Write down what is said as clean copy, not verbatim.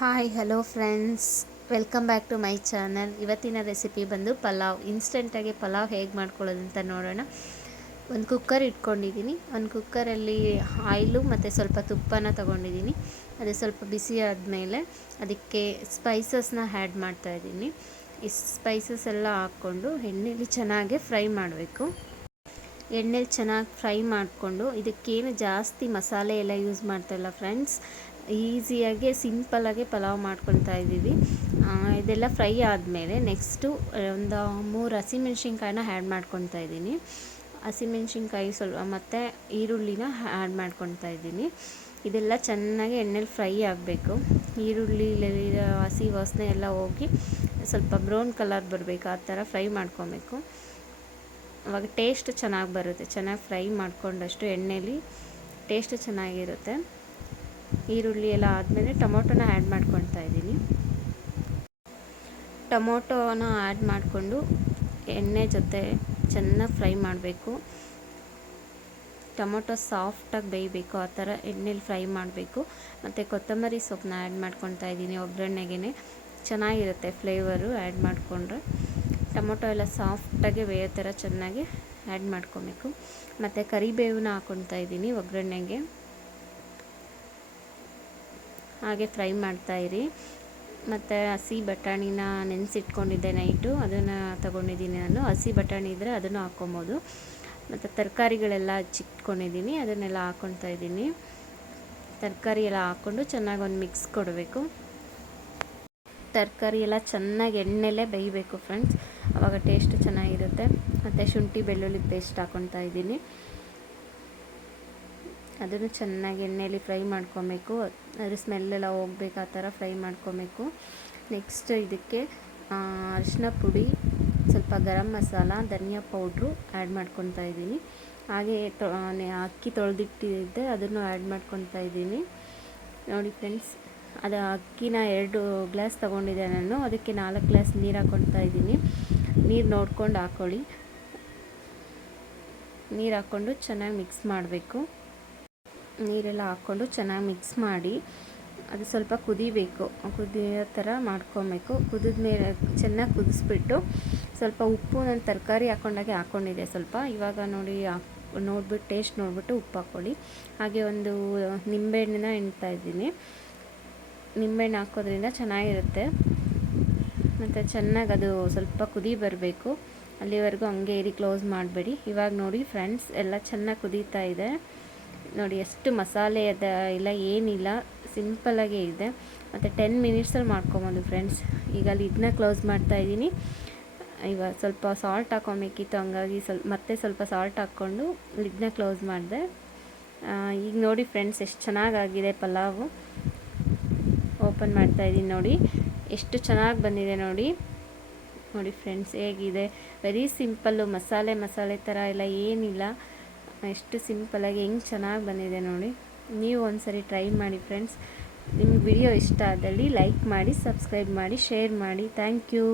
Hi hello friends, welcome back to my channel. ಇವತ್ತಿನ recipe ಬಂದು ಪಲಾವ್. ಇನ್ಸ್ಟೆಂಟಾಗಿ ಪಲಾವ್ ಹೇಗೆ ಮಾಡ್ಕೊಳ್ಳೋದು ಅಂತ ನೋಡೋಣ. ಒಂದು ಕುಕ್ಕರ್ ಇಟ್ಕೊಂಡಿದ್ದೀನಿ. ಒಂದು ಕುಕ್ಕರಲ್ಲಿ ಆಯಿಲು ಮತ್ತು ಸ್ವಲ್ಪ ತುಪ್ಪನ ತೊಗೊಂಡಿದ್ದೀನಿ. ಅದು ಸ್ವಲ್ಪ ಬಿಸಿ ಆದಮೇಲೆ ಅದಕ್ಕೆ ಸ್ಪೈಸಸ್ನ ಆ್ಯಡ್ ಮಾಡ್ತಾಯಿದ್ದೀನಿ. ಈ ಸ್ಪೈಸಸ್ ಎಲ್ಲ ಹಾಕ್ಕೊಂಡು ಎಣ್ಣೆಲಿ ಚೆನ್ನಾಗಿ ಫ್ರೈ ಮಾಡಬೇಕು. ಎಣ್ಣೆಲಿ ಚೆನ್ನಾಗಿ ಫ್ರೈ ಮಾಡಿಕೊಂಡು ಇದಕ್ಕೇನು ಜಾಸ್ತಿ ಮಸಾಲೆ ಎಲ್ಲ ಯೂಸ್ ಮಾಡ್ತಾಯಿಲ್ಲ ಫ್ರೆಂಡ್ಸ್. ಈಸಿಯಾಗಿ ಸಿಂಪಲ್ಲಾಗಿ ಪಲಾವ್ ಮಾಡ್ಕೊಳ್ತಾ ಇದ್ದೀವಿ. ಇದೆಲ್ಲ ಫ್ರೈ ಆದಮೇಲೆ ನೆಕ್ಸ್ಟು ಒಂದು 3 ಹಸಿಮೆಣ್ಸಿನ್ಕಾಯಿನ ಆ್ಯಡ್ ಮಾಡ್ಕೊತಾ ಇದ್ದೀನಿ. ಹಸಿಮೆಣ್ಸಿನ್ಕಾಯಿ ಸ್ವಲ್ಪ ಮತ್ತು ಈರುಳ್ಳಿನ ಆ್ಯಡ್ ಮಾಡ್ಕೊತಾ ಇದ್ದೀನಿ. ಇದೆಲ್ಲ ಚೆನ್ನಾಗಿ ಎಣ್ಣೆಲಿ ಫ್ರೈ ಆಗಬೇಕು. ಈರುಳ್ಳಿಲಿರೋ ಹಸಿ ವಾಸನೆ ಎಲ್ಲ ಹೋಗಿ ಸ್ವಲ್ಪ ಬ್ರೌನ್ ಕಲರ್ ಬರಬೇಕು, ಆ ಥರ ಫ್ರೈ ಮಾಡ್ಕೊಬೇಕು. ಅವಾಗ ಟೇಸ್ಟ್ ಚೆನ್ನಾಗಿ ಬರುತ್ತೆ. ಚೆನ್ನಾಗಿ ಫ್ರೈ ಮಾಡಿಕೊಂಡಷ್ಟು ಎಣ್ಣೆಲಿ ಟೇಸ್ಟ್ ಚೆನ್ನಾಗಿರುತ್ತೆ. ಈರುಳ್ಳಿ ಎಲ್ಲ ಆದಮೇಲೆ ಟೊಮೊಟೊನ ಆ್ಯಡ್ ಮಾಡ್ಕೊತಾ ಇದ್ದೀನಿ. ಟೊಮೊಟೊನ ಆ್ಯಡ್ ಮಾಡಿಕೊಂಡು ಎಣ್ಣೆ ಜೊತೆ ಚೆನ್ನಾಗಿ ಫ್ರೈ ಮಾಡಬೇಕು. ಟೊಮೊಟೊ ಸಾಫ್ಟಾಗಿ ಬೇಯಬೇಕು, ಆ ಥರ ಎಣ್ಣೆಲಿ ಫ್ರೈ ಮಾಡಬೇಕು. ಮತ್ತು ಕೊತ್ತಂಬರಿ ಸೊಪ್ಪನ್ನ ಆ್ಯಡ್ ಮಾಡ್ಕೊತಾ ಇದ್ದೀನಿ. ಒಗ್ಗರಣೆಗೆ ಚೆನ್ನಾಗಿರುತ್ತೆ ಫ್ಲೇವರು ಆ್ಯಡ್ ಮಾಡಿಕೊಂಡ್ರೆ. ಟೊಮೊಟೊ ಎಲ್ಲ ಸಾಫ್ಟಾಗಿ ಬೇಯೋ ಥರ ಚೆನ್ನಾಗಿ ಆ್ಯಡ್ ಮಾಡ್ಕೊಬೇಕು. ಮತ್ತು ಕರಿಬೇವನ್ನ ಹಾಕ್ಕೊತಾ ಇದ್ದೀನಿ ಒಗ್ಗರಣೆಗೆ. ಹಾಗೆ ಫ್ರೈ ಮಾಡ್ತಾಯಿರಿ. ಮತ್ತು ಹಸಿ ಬಟಾಣಿನ ನೆನೆಸಿಟ್ಕೊಂಡಿದ್ದೆ ನೈಟು, ಅದನ್ನು ತೊಗೊಂಡಿದ್ದೀನಿ ನಾನು. ಹಸಿ ಬಟಾಣಿ ಇದ್ದರೆ ಅದನ್ನು ಹಾಕ್ಕೊಬೋದು. ಮತ್ತು ತರಕಾರಿಗಳೆಲ್ಲ ಹಚ್ಚಿಟ್ಕೊಂಡಿದ್ದೀನಿ, ಅದನ್ನೆಲ್ಲ ಹಾಕ್ಕೊತಾ ಇದ್ದೀನಿ. ತರಕಾರಿ ಎಲ್ಲ ಹಾಕ್ಕೊಂಡು ಚೆನ್ನಾಗಿ ಒಂದು ಮಿಕ್ಸ್ ಕೊಡಬೇಕು. ತರಕಾರಿ ಎಲ್ಲ ಚೆನ್ನಾಗಿ ಎಣ್ಣೆಲೇ ಬೇಯಬೇಕು ಫ್ರೆಂಡ್ಸ್, ಆವಾಗ ಟೇಸ್ಟ್ ಚೆನ್ನಾಗಿರುತ್ತೆ. ಮತ್ತು ಶುಂಠಿ ಬೆಳ್ಳುಳ್ಳಿ ಪೇಸ್ಟ್ ಹಾಕ್ಕೊತಾ ಇದ್ದೀನಿ. ಅದನ್ನು ಚೆನ್ನಾಗಿ ಎಣ್ಣೆಯಲ್ಲಿ ಫ್ರೈ ಮಾಡ್ಕೊಬೇಕು. ಅದ್ರ ಸ್ಮೆಲ್ಲೆಲ್ಲ ಹೋಗ್ಬೇಕು, ಆ ಥರ ಫ್ರೈ ಮಾಡ್ಕೊಬೇಕು. ನೆಕ್ಸ್ಟ್ ಇದಕ್ಕೆ ಅರಿಶಿನ ಪುಡಿ, ಸ್ವಲ್ಪ ಗರಂ ಮಸಾಲ, ಧನಿಯಾ ಪೌಡ್ರು ಆ್ಯಡ್ ಮಾಡ್ಕೊತಾ ಇದ್ದೀನಿ. ಹಾಗೆ ಅಕ್ಕಿ ತೊಳೆದಿಟ್ಟಿದ್ದೆ ಅದನ್ನು ಆ್ಯಡ್ ಮಾಡ್ಕೊತಾ ಇದ್ದೀನಿ. ನೋಡಿ ಫ್ರೆಂಡ್ಸ್, ಅದು ಅಕ್ಕಿನ 2 ಗ್ಲಾಸ್ ತೊಗೊಂಡಿದ್ದೆ ನಾನು. ಅದಕ್ಕೆ 4 ಗ್ಲಾಸ್ ನೀರು ಹಾಕ್ಕೊತಾ ಇದ್ದೀನಿ. ನೀರು ನೋಡ್ಕೊಂಡು ಹಾಕ್ಕೊಳ್ಳಿ. ನೀರು ಹಾಕ್ಕೊಂಡು ಚೆನ್ನಾಗಿ ಮಿಕ್ಸ್ ಮಾಡಬೇಕು. ನೀರೆಲ್ಲ ಹಾಕ್ಕೊಂಡು ಚೆನ್ನಾಗಿ ಮಿಕ್ಸ್ ಮಾಡಿ ಅದು ಸ್ವಲ್ಪ ಕುದಿಬೇಕು. ಕುದಿಯೋ ಥರ ಮಾಡ್ಕೊಬೇಕು. ಕುದಿದ್ಮೇಲೆ ಚೆನ್ನಾಗಿ ಕುದಿಸ್ಬಿಟ್ಟು ಸ್ವಲ್ಪ ಉಪ್ಪು, ನಾನು ತರಕಾರಿ ಹಾಕ್ಕೊಂಡಿದ್ದೆ ಸ್ವಲ್ಪ. ಇವಾಗ ನೋಡಿಬಿಟ್ಟು ಟೇಸ್ಟ್ ನೋಡಿಬಿಟ್ಟು ಉಪ್ಪು ಹಾಕ್ಕೊಳ್ಳಿ. ಹಾಗೆ ಒಂದು ನಿಂಬೆಹಣ್ಣನ್ನ ಹಿಂಡ್ತಾ ಇದ್ದೀನಿ. ನಿಂಬೆಹಣ್ಣು ಹಾಕೋದ್ರಿಂದ ಚೆನ್ನಾಗಿರುತ್ತೆ. ಮತ್ತು ಚೆನ್ನಾಗಿ ಅದು ಸ್ವಲ್ಪ ಕುದಿ ಬರಬೇಕು. ಅಲ್ಲಿವರೆಗೂ ಹಂಗೆ ಇರಿ, ಕ್ಲೋಸ್ ಮಾಡಬೇಡಿ. ಇವಾಗ ನೋಡಿ ಫ್ರೆಂಡ್ಸ್, ಎಲ್ಲ ಚೆನ್ನಾಗಿ ಕುದೀತಾ ಇದೆ. ನೋಡಿ ಎಷ್ಟು ಮಸಾಲೆ ಇಲ್ಲ, ಏನಿಲ್ಲ, ಸಿಂಪಲ್ಲಾಗೇ ಇದೆ. ಮತ್ತು 10 ಮಿನಿಟ್ಸಲ್ಲಿ ಮಾಡ್ಕೊಬೋದು ಫ್ರೆಂಡ್ಸ್. ಈಗ ಲಿಡ್ನ ಕ್ಲೋಸ್ ಮಾಡ್ತಾಯಿದ್ದೀನಿ. ಇವಾಗ ಸ್ವಲ್ಪ ಸಾಲ್ಟ್ ಹಾಕ್ಕೊಬೇಕಿತ್ತು, ಹಂಗಾಗಿ ಮತ್ತೆ ಸ್ವಲ್ಪ ಸಾಲ್ಟ್ ಹಾಕ್ಕೊಂಡು ಲಿಡ್ನ ಕ್ಲೋಸ್ ಮಾಡಿದೆ. ಈಗ ನೋಡಿ ಫ್ರೆಂಡ್ಸ್, ಎಷ್ಟು ಚೆನ್ನಾಗಾಗಿದೆ ಪಲಾವು. ಓಪನ್ ಮಾಡ್ತಾಯಿದ್ದೀನಿ. ನೋಡಿ ಎಷ್ಟು ಚೆನ್ನಾಗಿ ಬಂದಿದೆ. ನೋಡಿ ಫ್ರೆಂಡ್ಸ್, ಹೇಗಿದೆ. ವೆರಿ ಸಿಂಪಲ್ಲು, ಮಸಾಲೆ ಥರ ಎಲ್ಲ ಏನಿಲ್ಲ. ಎಷ್ಟು ಸಿಂಪಲ್ಲಾಗಿ ಹೆಂಗೆ ಚೆನ್ನಾಗಿ ಬಂದಿದೆ ನೋಡಿ. ನೀವು ಒಂದ್ಸರಿ ಟ್ರೈ ಮಾಡಿ ಫ್ರೆಂಡ್ಸ್. ನಿಮ್ಗೆ ವಿಡಿಯೋ ಇಷ್ಟ ಆದಲ್ಲಿ ಲೈಕ್ ಮಾಡಿ, ಸಬ್ಸ್ಕ್ರೈಬ್ ಮಾಡಿ, ಶೇರ್ ಮಾಡಿ. Thank you.